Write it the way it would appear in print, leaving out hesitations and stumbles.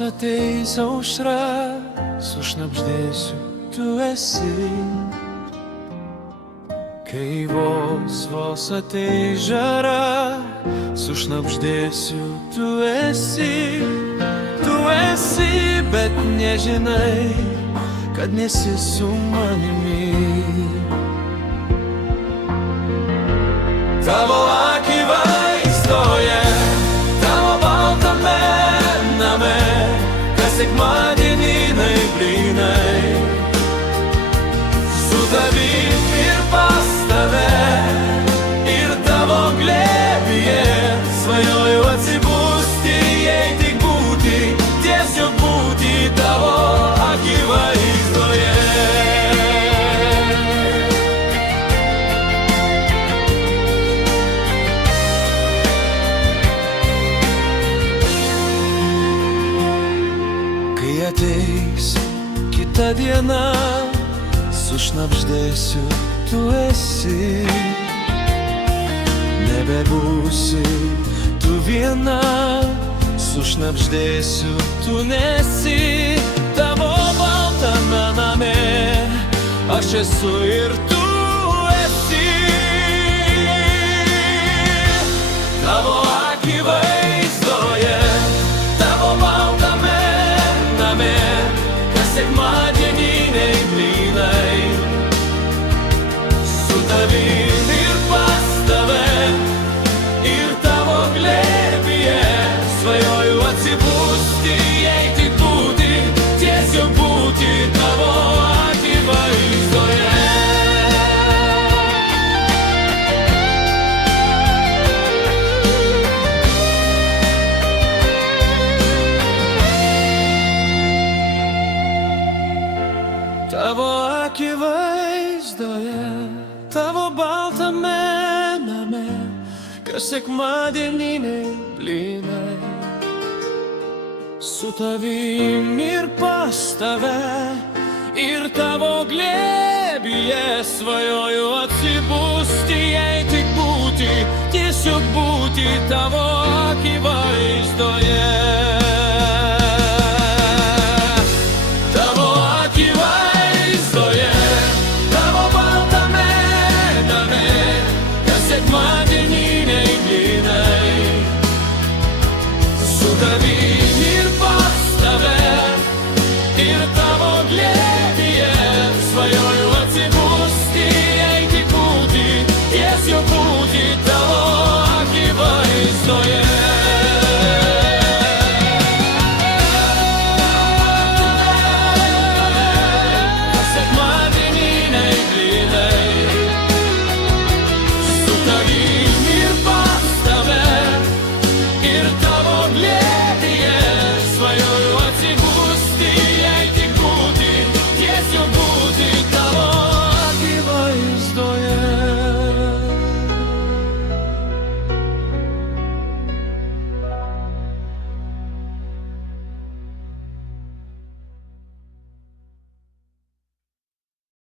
ateis aušra, sušnabždėsiu, tu esi. Kai vos ateis žara, sušnabždėsiu, tu esi. Tu esi, bet nežinai, kad nesi su manimi. Tavo akivaizdoje, tavo baltame name, kas sekmadieniniai blynai. Su tavim ir pas tave, ir tavo glėbyje, svajoju atsibusti, jei tik būti, tiesiog būti tavo akivaizdoje. Kai ateis kita diena, sušnabždėsiu, tu esi. Nebebūsi tu viena, sušnabždėsiu, tu nesi. Tavo baltame name aš esu ir tu esi. Tavo akivaizdoje, tavo baltame name, kas sekmadieniniai blynai. Su tavim ir pas tave, ir tavo glėbyje, svajoju atsibusti, jei tik būti, tiesiog būti tavo akivaizdoje. Tavo akivaizdoje, tavo baltame name, kas sekmadieniniai blynai. Su tavim ir pas tave, ir tavo glėbyje, svajoju atsibusti, jei tik būti, tiesiog būti tavo akivaizdoje.